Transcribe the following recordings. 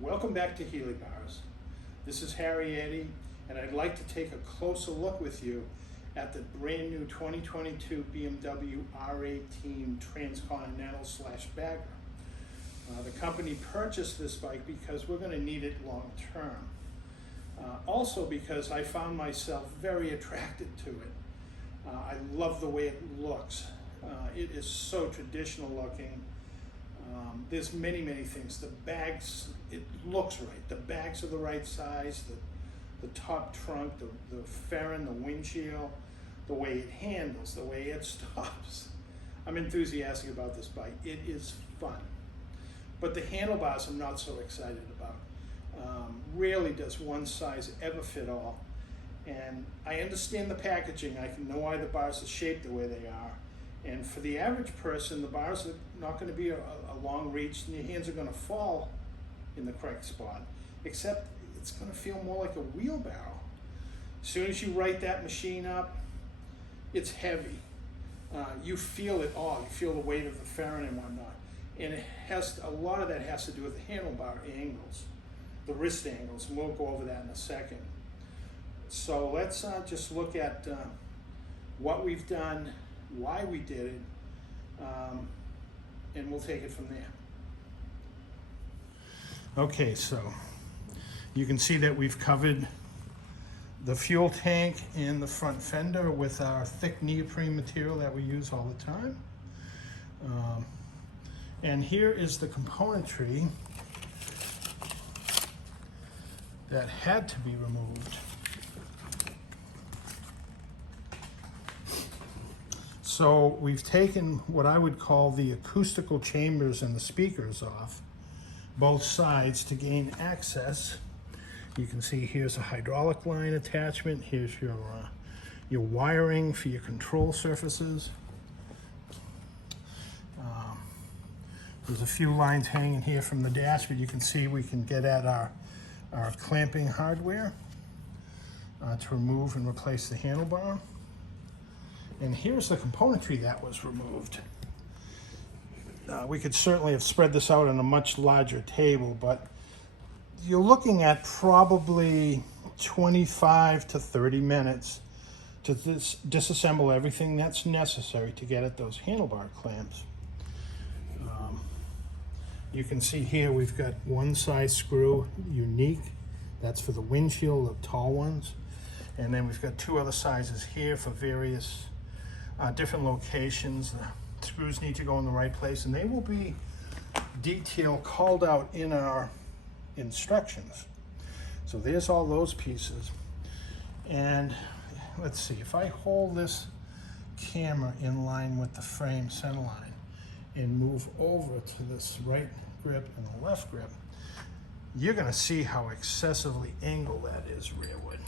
Welcome back to Healy Bars. This is Harry Eddy, and I'd like to take a closer look with you at the brand new 2022 BMW R18 Transcontinental/Bagger. The company purchased this bike because we're going to need it long term. Also because I found myself very attracted to it. I love the way it looks. It is so traditional looking. There's many things. The bags, it looks right. The bags are the right size, the top trunk, the fairing, the windshield, the way it handles, the way it stops. I'm enthusiastic about this bike. It is fun. But the handlebars I'm not so excited about. Rarely does one size ever fit all. And I understand the packaging. I can know why the bars are shaped the way they are. And for the average person, the bars are not going to be a long reach, and your hands are going to fall in the correct spot, except it's going to feel more like a wheelbarrow. As soon as you write that machine up, it's heavy. You feel it all. You feel the weight of the fairing and whatnot. And it has, a lot of that has to do with the handlebar angles, the wrist angles, and we'll go over that in a second. So let's just look at what we've done, why we did it, and we'll take it from there. Okay, so you can see that we've covered the fuel tank and the front fender with our thick neoprene material that we use all the time. And here is the componentry that had to be removed. So we've taken what I would call the acoustical chambers and the speakers off both sides to gain access. You can see here's a hydraulic line attachment. Here's your wiring for your control surfaces. There's a few lines hanging here from the dash, but you can see we can get at our clamping hardware to remove and replace the handlebar. And here's the componentry that was removed. We could certainly have spread this out on a much larger table, but you're looking at probably 25 to 30 minutes to disassemble everything that's necessary to get at those handlebar clamps. You can see here we've got one size screw, unique. That's for the windshield, the tall ones. And then we've got two other sizes here for various different locations. The screws need to go in the right place, and they will be called out in our instructions. So there's all those pieces. And let's see, if I hold this camera in line with the frame center line and move over to this right grip and the left grip, you're going to see how excessively angled that is rearward.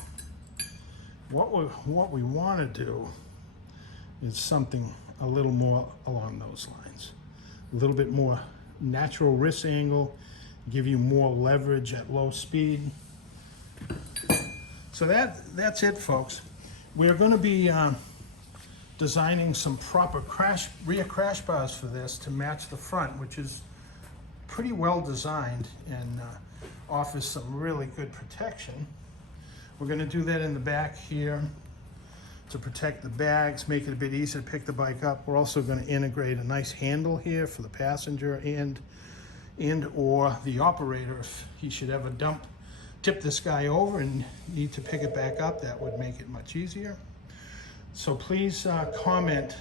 What we want to do is something a little more along those lines. A little bit more natural wrist angle, give you more leverage at low speed. So that's it, folks. We're going to be designing some proper rear crash bars for this to match the front, which is pretty well designed and offers some really good protection. We're going to do that in the back here to protect the bags, make it a bit easier to pick the bike up. We're also going to integrate a nice handle here for the passenger and or the operator if he should ever tip this guy over and need to pick it back up. That would make it much easier. So please comment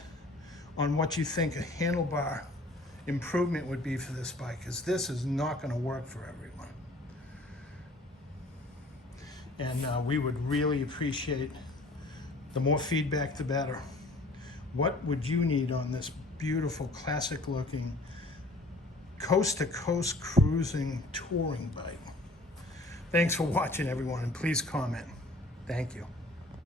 on what you think a handlebar improvement would be for this bike, because this is not going to work for everyone. And we would really appreciate the more feedback, the better. What would you need on this beautiful, classic looking, coast-to-coast cruising touring bike? Thanks for watching, everyone, and please comment. Thank you.